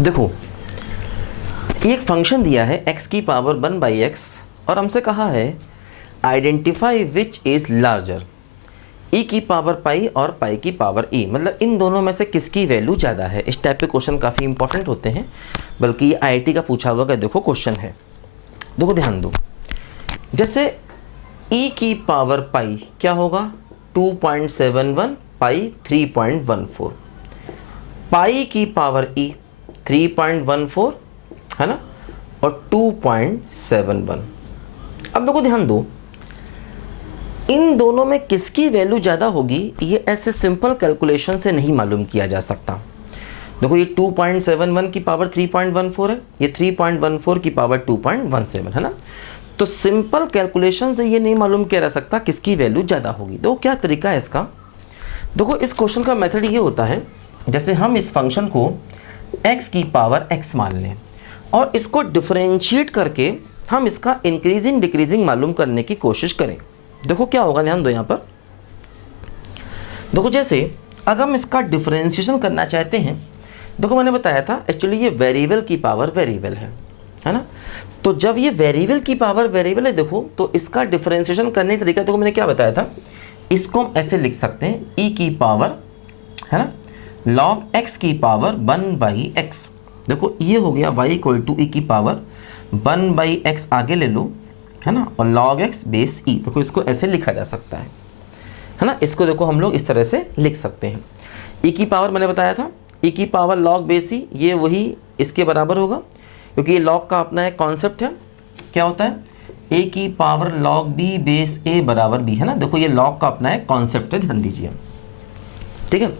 देखो एक फंक्शन दिया है x की पावर 1/x और हमसे कहा है identify which is larger, e की पावर पाई और पाई की पावर e, मतलब इन दोनों में से किसकी वैल्यू ज़्यादा है। इस टाइप के क्वेश्चन काफ़ी इंपॉर्टेंट होते हैं, बल्कि ये IIT का पूछा हुआ का देखो क्वेश्चन है। देखो ध्यान दो, जैसे e की पावर पाई क्या होगा 2.71, पाई 3.14, पाई की पावर e 3.14 है ना, और 2.71। अब देखो ध्यान दो, इन दोनों में किसकी वैल्यू ज़्यादा होगी ये ऐसे सिंपल कैलकुलेशन से नहीं मालूम किया जा सकता। देखो ये 2.71 की पावर 3.14 है, ये 3.14 की पावर 2.17 है ना, तो सिंपल कैलकुलेशन से ये नहीं मालूम किया जा सकता किसकी वैल्यू ज़्यादा होगी। देखो क्या तरीका है इसका। देखो इस क्वेश्चन का मेथड ये होता है, जैसे हम इस फंक्शन को x की पावर x मान लें और इसको डिफरेंशिएट करके हम इसका इंक्रीजिंग डिक्रीजिंग मालूम करने की कोशिश करें। देखो क्या होगा, ध्यान दो यहाँ पर। देखो जैसे अगर हम इसका डिफरेंशिएशन करना चाहते हैं, देखो मैंने बताया था एक्चुअली ये वेरिएबल की पावर वेरिएबल है ना, तो जब ये वेरिएबल की पावर वेरिएबल है देखो, तो इसका डिफरेंशिएशन करने का तरीका देखो मैंने क्या बताया था, इसको हम ऐसे लिख सकते हैं e की पावर है ना log x की पावर 1/x। देखो ये हो गया y इक्वल टू e की पावर 1/x आगे ले लो है ना, और log x बेस e। देखो इसको ऐसे लिखा जा सकता है ना, इसको देखो हम लोग इस तरह से लिख सकते हैं। e की पावर मैंने बताया था e की पावर log बेस e, ये वही इसके बराबर होगा, क्योंकि ये log का अपना एक कॉन्सेप्ट है, क्या होता है a की power log b base a बराबर b है ना। देखो ये log का अपना एक कॉन्सेप्ट है, ध्यान दीजिए, ठीक है।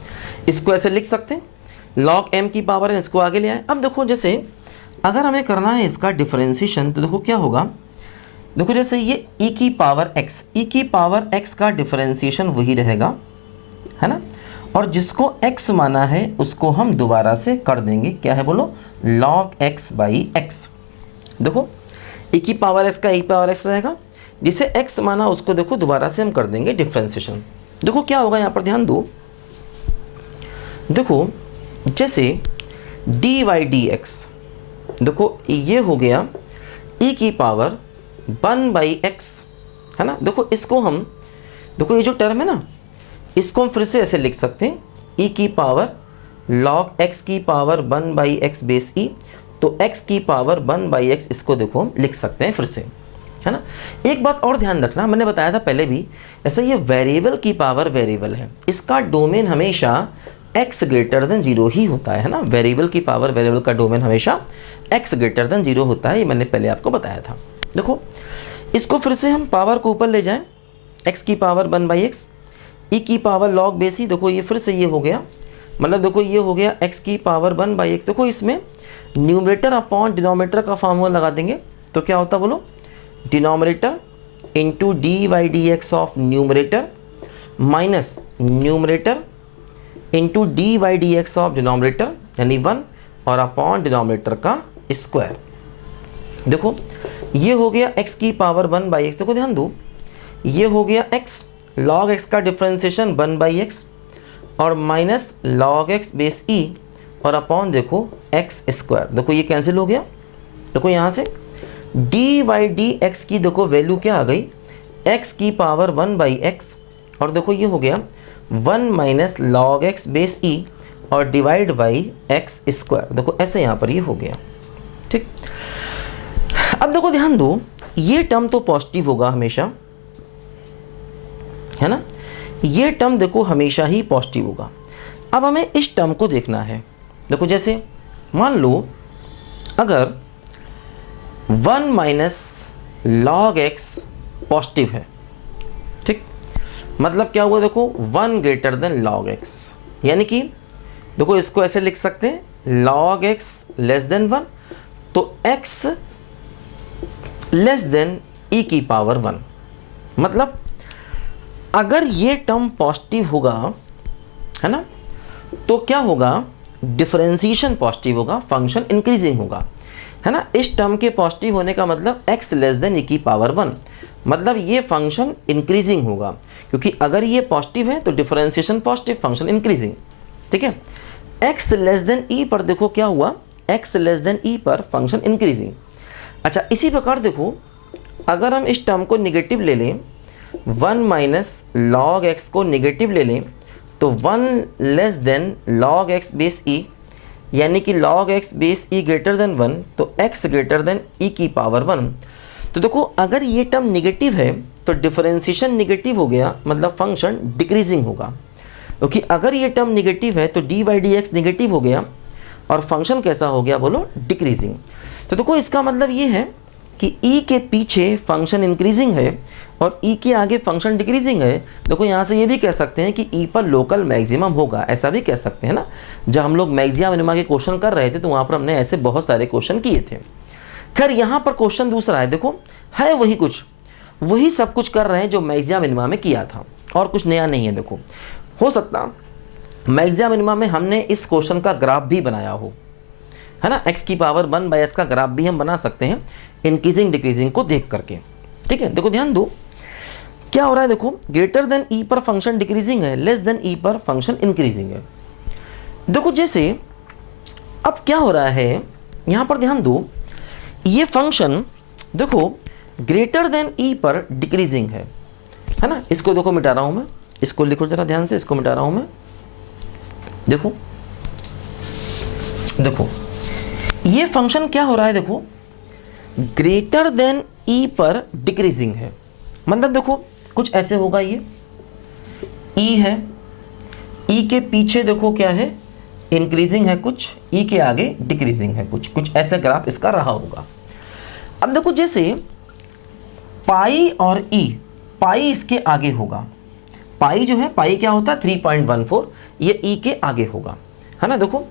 इसको ऐसे लिख सकते हैं, log m की पावर है, इसको आगे ले आए। अब देखो जैसे अगर हमें करना है इसका डिफरेंशिएशन, तो देखो क्या होगा, देखो जैसे ये e की पावर x का डिफरेंशिएशन वही रहेगा है ना, और जिसको x माना है उसको हम दोबारा से कर देंगे, क्या है बोलो, log x/x। देखो e की पावर x का e पावर x रहेगा, जिसे x माना उसको देखो दोबारा से हम कर देंगे डिफरेंशिएशन। देखो क्या होगा यहाँ पर, ध्यान दो, देखो जैसे dy/dx, देखो ये हो गया e की पावर 1/x है ना। देखो इसको हम, देखो ये जो टर्म है ना, इसको हम फिर से ऐसे लिख सकते हैं, e की पावर log x की पावर 1/x बेस e, तो x की पावर 1/x, इसको देखो हम लिख सकते हैं फिर से है ना। एक बात और ध्यान रखना, मैंने बताया था पहले भी, ऐसा ये वेरिएबल की पावर वेरिएबल है, इसका डोमेन हमेशा x ग्रेटर देन 0 ही होता है ना। वेरिएबल की पावर वेरिएबल का डोमेन हमेशा x ग्रेटर देन 0 होता है, ये मैंने पहले आपको बताया था। देखो इसको फिर से हम पावर को ऊपर ले जाएं, x की पावर 1/x, e की पावर log बेस e, देखो ये फिर से ये हो गया, मतलब देखो ये हो गया x की पावर 1/x। देखो इसमें न्यूमरेटर अपॉन डिनोमिनेटर का फार्मूला लगा देंगे, तो क्या होता बोलो, denominator into dy/dx of numerator minus numerator into dy/dx of denominator यानी 1 और अपॉन डिनोमिनेटर का स्क्वायर। देखो ये हो गया x की पावर 1/x। देखो ध्यान दो, ये हो गया x log x का डिफरेंशिएशन 1/x और minus log x base e और अपॉन देखो x स्क्वायर। देखो ये कैंसिल हो गया, देखो यहाँ से dy/dx की देखो वैल्यू क्या आ गई, x की पावर 1/x, और देखो ये हो गया 1 minus log x base e और डिवाइड बाई x स्क्वायर। देखो ऐसे यहाँ पर ये हो गया, ठीक। अब देखो ध्यान दो, ये टर्म तो पॉजिटिव होगा हमेशा है ना, ये टर्म देखो हमेशा ही पॉजिटिव होगा। अब हमें इस टर्म को देखना है। देखो जैसे मान लो अगर 1 माइनस log x पॉजिटिव है, ठीक, मतलब क्या हुआ, देखो 1 ग्रेटर देन log x, यानी कि देखो इसको ऐसे लिख सकते हैं log x लेस देन 1, तो x लेस देन e की पावर 1। मतलब अगर ये टर्म पॉजिटिव होगा है ना, तो क्या होगा, डिफरेंशिएशन पॉजिटिव होगा, फंक्शन इंक्रीजिंग होगा है ना। इस टर्म के पॉजिटिव होने का मतलब x लेस देन e की पावर 1, मतलब ये फंक्शन इंक्रीजिंग होगा, क्योंकि अगर ये पॉजिटिव है तो डिफरेंशिएशन पॉजिटिव, फंक्शन इंक्रीजिंग, ठीक है। x लेस देन e पर देखो क्या हुआ, x लेस देन ई पर फंक्शन इंक्रीजिंग। अच्छा, इसी प्रकार देखो, अगर हम इस टर्म को निगेटिव ले लें, 1 माइनस लॉग एक्स को निगेटिव ले लें, तो 1 less than log x base e, यानी कि log x base e greater than 1, तो x ग्रेटर देन ई की पावर 1। तो देखो, अगर ये टर्म निगेटिव है तो डिफरेंशिएशन निगेटिव हो गया, मतलब फंक्शन डिक्रीजिंग होगा। क्योंकि अगर ये टर्म निगेटिव है तो D Y D X negative हो गया और फंक्शन कैसा हो गया, बोलो, डिक्रीजिंग। तो देखो, इसका मतलब ये है कि ई के पीछे फंक्शन इंक्रीजिंग है और ई के आगे फंक्शन डिक्रीजिंग है। देखो, यहाँ से ये भी कह सकते हैं कि ई पर लोकल मैक्सिमम होगा, ऐसा भी कह सकते हैं ना। जब हम लोग मैक्सिमा मिनिमा के क्वेश्चन कर रहे थे तो वहाँ पर हमने ऐसे बहुत सारे क्वेश्चन किए थे। खैर, यहाँ पर क्वेश्चन दूसरा है, देखो है वही कुछ, वही सब कुछ कर रहे हैं जो मैक्सिमा मिनिमा में किया था, और कुछ नया नहीं है। देखो, हो सकता मैक्सिमा मिनिमा में हमने इस क्वेश्चन का ग्राफ भी बनाया हो, है ना, x की पावर 1/s का ग्राफ भी हम बना सकते हैं इंक्रीजिंग डिक्रीजिंग को देख करके। ठीक है, देखो ध्यान दो क्या हो रहा है। देखो, ग्रेटर देन ई पर फंक्शन डिक्रीजिंग है, लेस देन ई पर फंक्शन इंक्रीजिंग है। देखो, जैसे अब क्या हो रहा है, यहाँ पर ध्यान दो, ये फंक्शन देखो ग्रेटर देन ई पर डिक्रीजिंग है ना। इसको देखो मिटा रहा हूँ मैं, इसको लिखो जरा ध्यान से, इसको मिटा रहा हूँ मैं। देखो देखो, ये फंक्शन क्या हो रहा है, देखो ग्रेटर देन ई पर डिक्रीजिंग है, मतलब देखो कुछ ऐसे होगा, ये ई है, ई के पीछे देखो क्या है, इंक्रीजिंग है कुछ, ई के आगे डिक्रीजिंग है कुछ, कुछ ऐसे ग्राफ इसका रहा होगा। अब देखो, जैसे पाई और ई, पाई इसके आगे होगा, पाई जो है, पाई क्या होता है 3.14, ये ई के आगे होगा, है ना। देखो,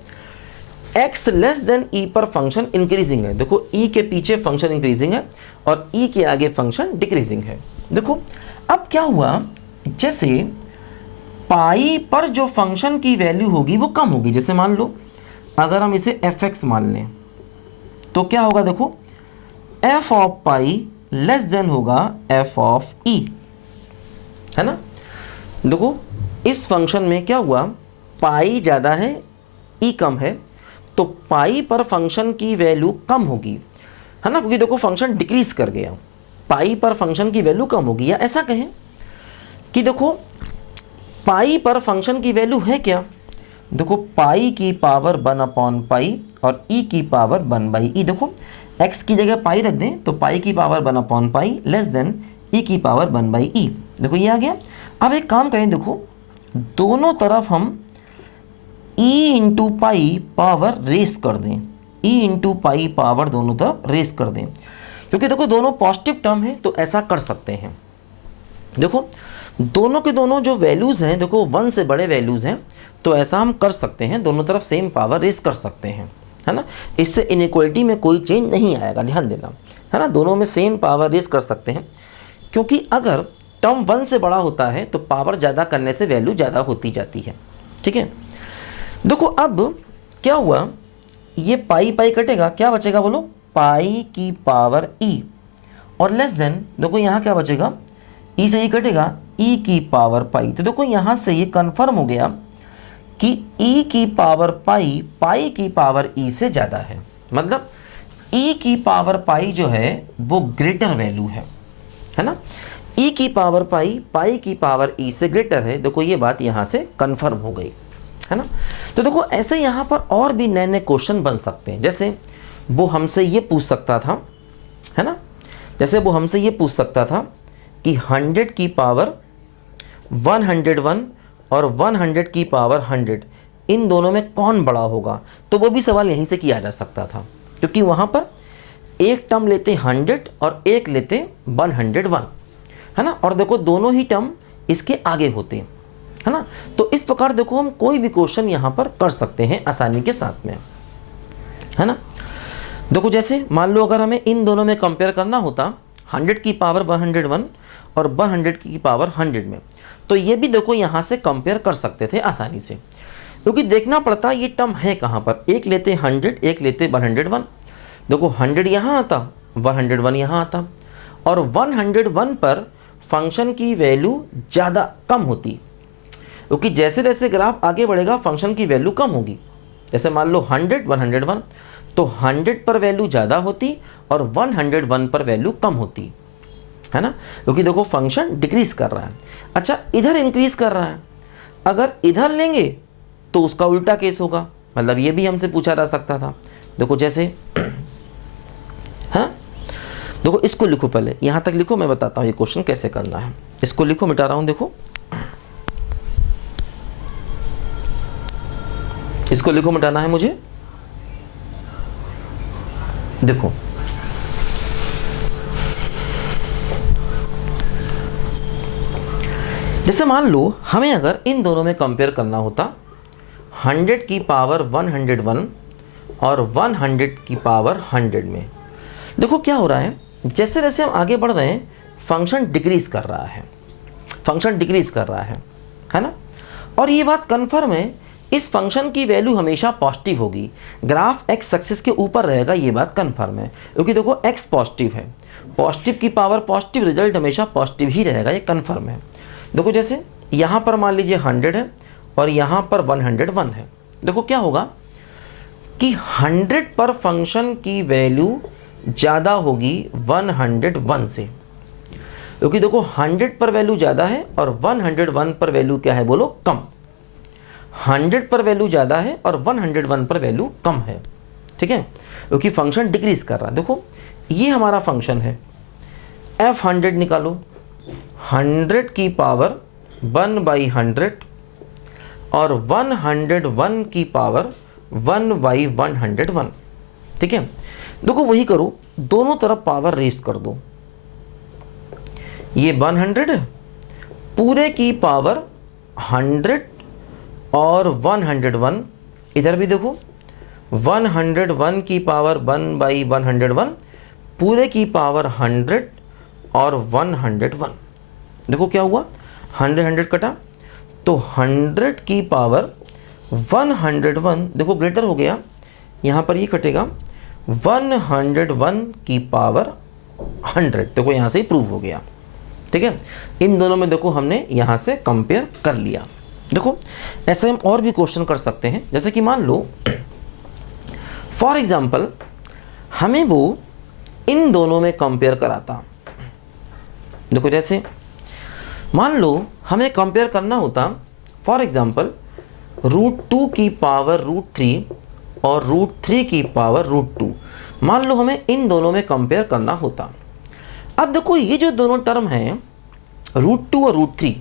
x लेस देन ई पर फंक्शन इंक्रीजिंग है, देखो ई के पीछे फंक्शन इंक्रीजिंग है और ई के आगे फंक्शन डिक्रीजिंग है। देखो, अब क्या हुआ, जैसे पाई पर जो फंक्शन की वैल्यू होगी वो कम होगी, जैसे मान लो अगर हम इसे fx मान लें तो क्या होगा, देखो f of pi less than होगा f ऑफ e, है ना। देखो, इस फंक्शन में क्या हुआ, पाई ज़्यादा है, e कम है, तो पाई पर फंक्शन की वैल्यू कम होगी, है ना, क्योंकि देखो फंक्शन डिक्रीज कर गया, पाई पर फंक्शन की वैल्यू कम होगी। या ऐसा कहें कि देखो पाई पर फंक्शन की वैल्यू है क्या, देखो पाई की पावर 1/पाई और e की पावर 1/e। देखो, x की जगह पाई रख दें तो पाई की पावर 1/पाई लेस देन e की पावर 1/e। देखो ये आ गया। अब एक काम करें, देखो दोनों तरफ हम e into pi power raise कर दें, e इंटू पाई पावर दोनों तरफ रेस कर दें, क्योंकि देखो दोनों पॉजिटिव टर्म है तो ऐसा कर सकते हैं। देखो दोनों के दोनों जो वैल्यूज़ हैं, देखो 1 से बड़े वैल्यूज़ हैं, तो ऐसा हम कर सकते हैं, दोनों तरफ सेम पावर रेस कर सकते हैं, है ना। इससे इनइक्वलिटी में कोई चेंज नहीं आएगा, ध्यान देना, है ना। दोनों में सेम पावर रेस कर सकते हैं, क्योंकि अगर टर्म 1 से बड़ा होता है तो पावर ज़्यादा करने से वैल्यू ज़्यादा होती जाती है। ठीक है, देखो अब क्या हुआ, ये पाई पाई कटेगा, क्या बचेगा बोलो, पाई की पावर e, और लेस देन देखो यहाँ क्या बचेगा, ई से ही कटेगा, ई की पावर पाई। तो देखो यहाँ से ये कन्फर्म हो गया कि ई की पावर पाई पाई की पावर ई से ज़्यादा है, मतलब ई की पावर पाई जो है वो ग्रेटर वैल्यू है ना। ई की पावर पाई पाई की पावर ई से ग्रेटर है, देखो ये बात यहाँ से कन्फर्म हो गई, है ना। तो देखो ऐसे यहाँ पर और भी नए नए क्वेश्चन बन सकते हैं, जैसे वो हमसे ये पूछ सकता था, है ना, जैसे वो हमसे ये पूछ सकता था कि 100 की पावर 101 और 100 की पावर 100, इन दोनों में कौन बड़ा होगा, तो वो भी सवाल यहीं से किया जा सकता था, क्योंकि वहाँ पर एक टर्म लेते 100 और एक लेते 101, है ना, और देखो दोनों ही टर्म इसके आगे होते हैं, है ना। तो इस प्रकार देखो हम कोई भी क्वेश्चन यहाँ पर कर सकते हैं आसानी के साथ में, है ना। देखो जैसे मान लो अगर हमें इन दोनों में कंपेयर करना होता 100 की पावर 101 और 100 की पावर 100 में, तो ये भी देखो यहाँ से कंपेयर कर सकते थे आसानी से, क्योंकि देखना पड़ता ये टर्म है कहाँ पर, एक लेते 100 एक लेते 101। देखो 100 यहाँ आता, 101 यहाँ आता, और 101 पर फंक्शन की वैल्यू ज़्यादा कम होती, क्योंकि जैसे जैसे ग्राफ आगे बढ़ेगा फंक्शन की वैल्यू कम होगी। जैसे मान लो 100 101, तो 100 पर वैल्यू ज़्यादा होती और 101 पर वैल्यू कम होती, है ना, क्योंकि देखो फंक्शन डिक्रीज कर रहा है। अच्छा, इधर इंक्रीज कर रहा है, अगर इधर लेंगे तो उसका उल्टा केस होगा, मतलब ये भी हमसे पूछा जा सकता था। देखो जैसे, है ना, देखो इसको लिखो, पहले यहाँ तक लिखो, मैं बताता हूँ ये क्वेश्चन कैसे करना है। इसको लिखो, मिटा रहा हूँ, देखो इसको लिखो, मिटाना है मुझे। देखो जैसे मान लो हमें अगर इन दोनों में कंपेयर करना होता 100 की पावर 101 और 100 की पावर 100 में, देखो क्या हो रहा है, जैसे जैसे हम आगे बढ़ रहे हैं फंक्शन डिक्रीज कर रहा है, फंक्शन डिक्रीज कर रहा है ना। और ये बात कन्फर्म है, इस फंक्शन की वैल्यू हमेशा पॉजिटिव होगी, ग्राफ एक्स एक्सिस के ऊपर रहेगा, ये बात कन्फर्म है, क्योंकि देखो एक्स पॉजिटिव है, पॉजिटिव की पावर पॉजिटिव, रिजल्ट हमेशा पॉजिटिव ही रहेगा, ये कन्फर्म है। देखो जैसे यहाँ पर मान लीजिए 100 है और यहाँ पर 101 है, देखो क्या होगा कि 100 पर फंक्शन की वैल्यू ज़्यादा होगी 101 से, क्योंकि देखो 100 पर वैल्यू ज़्यादा है और 101 पर वैल्यू क्या है, बोलो कम। 100 पर वैल्यू ज़्यादा है और 101 पर वैल्यू कम है, ठीक है, क्योंकि फंक्शन डिक्रीज कर रहा है। देखो ये हमारा फंक्शन है, f100 निकालो, 100 की पावर 1/100 और 101 की पावर 1/101, ठीक है। देखो वही करो, दोनों तरफ पावर रेस कर दो, ये 100 है, पूरे की पावर 100 और 101, इधर भी देखो 101 की पावर 1/101, पूरे की पावर 100 और 101, देखो क्या हुआ, 100 कटा तो 100 की पावर 101, देखो ग्रेटर हो गया, यहाँ पर ये कटेगा 101 की पावर 100, देखो यहाँ से ही प्रूव हो गया, ठीक है। इन दोनों में देखो हमने यहाँ से कंपेयर कर लिया। देखो ऐसे हम और भी क्वेश्चन कर सकते हैं, जैसे कि मान लो फॉर एग्जांपल हमें वो इन दोनों में कंपेयर कराता, देखो जैसे मान लो हमें कंपेयर करना होता फॉर एग्जांपल √2 की पावर √3 और √3 की पावर √2, मान लो हमें इन दोनों में कंपेयर करना होता। अब देखो ये जो दोनों टर्म हैं √2 और √3,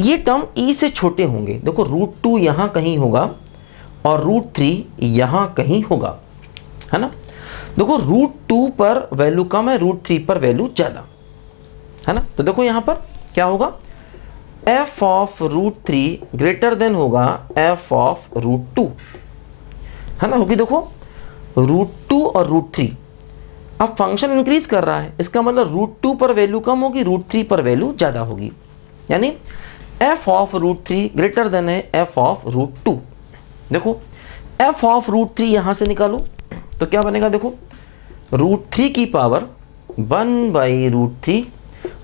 ये टर्म ई से छोटे होंगे, देखो √2 यहाँ कहीं होगा और √3 यहाँ कहीं होगा, है ना। देखो √2 पर वैल्यू कम है, √3 पर वैल्यू ज़्यादा, है ना। तो देखो यहाँ पर क्या होगा, f ऑफ √3 ग्रेटर देन होगा f ऑफ √2, है ना, क्योंकि देखो √2 और √3, अब फंक्शन इंक्रीज कर रहा है, इसका मतलब √2 पर वैल्यू कम होगी, √3 पर वैल्यू ज़्यादा होगी, यानी f ऑफ √3 ग्रेटर देन है f ऑफ √2। देखो f ऑफ √3 यहाँ से निकालो तो क्या बनेगा, देखो √3 की पावर 1/√3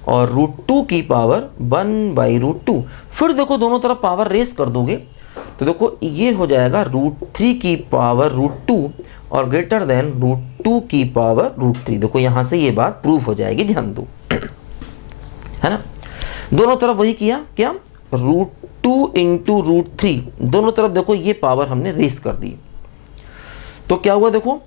और √2 की पावर 1/√2, फिर देखो दोनों तरफ पावर रेस कर दोगे तो देखो ये हो जाएगा √3 की पावर √2 और ग्रेटर देन √2 की पावर √3, देखो यहाँ से ये बात प्रूव हो जाएगी, ध्यान दो, है ना। दोनों तरफ वही किया, क्या √2 इंटू √3, दोनों तरफ देखो ये पावर हमने रेस कर दी, तो क्या हुआ, देखो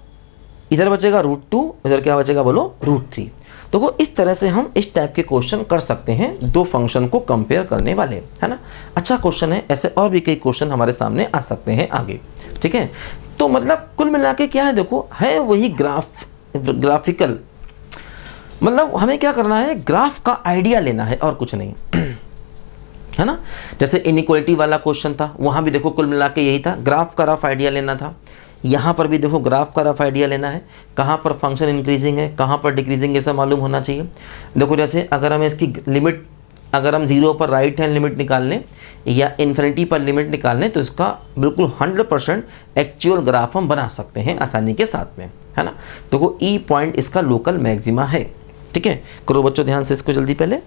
इधर बचेगा √2, इधर क्या बचेगा, बोलो √3। देखो इस तरह से हम इस टाइप के क्वेश्चन कर सकते हैं, दो फंक्शन को कंपेयर करने वाले, है ना। अच्छा क्वेश्चन है, ऐसे और भी कई क्वेश्चन हमारे सामने आ सकते हैं आगे, ठीक है। तो मतलब कुल मिला के क्या है, देखो है वही ग्राफिकल, मतलब हमें क्या करना है, ग्राफ का आइडिया लेना है और कुछ नहीं, है ना। जैसे इनइक्वालिटी वाला क्वेश्चन था, वहाँ भी देखो कुल मिला के यही था, ग्राफ का रफ आइडिया लेना था। यहाँ पर भी देखो ग्राफ का रफ आइडिया लेना है, कहाँ पर फंक्शन इंक्रीजिंग है, कहाँ पर डिक्रीजिंग, ऐसा मालूम होना चाहिए। देखो जैसे अगर हमें इसकी लिमिट, अगर हम 0 पर राइट हैंड लिमिट निकाल लें या इन्फिनिटी पर लिमिट निकाल लें तो इसका बिल्कुल 100% एक्चुअल ग्राफ हम बना सकते हैं आसानी के साथ में, है ना। देखो ई पॉइंट इसका लोकल मैक्सिमा है, ठीक है। करो बच्चों ध्यान से इसको जल्दी पहले।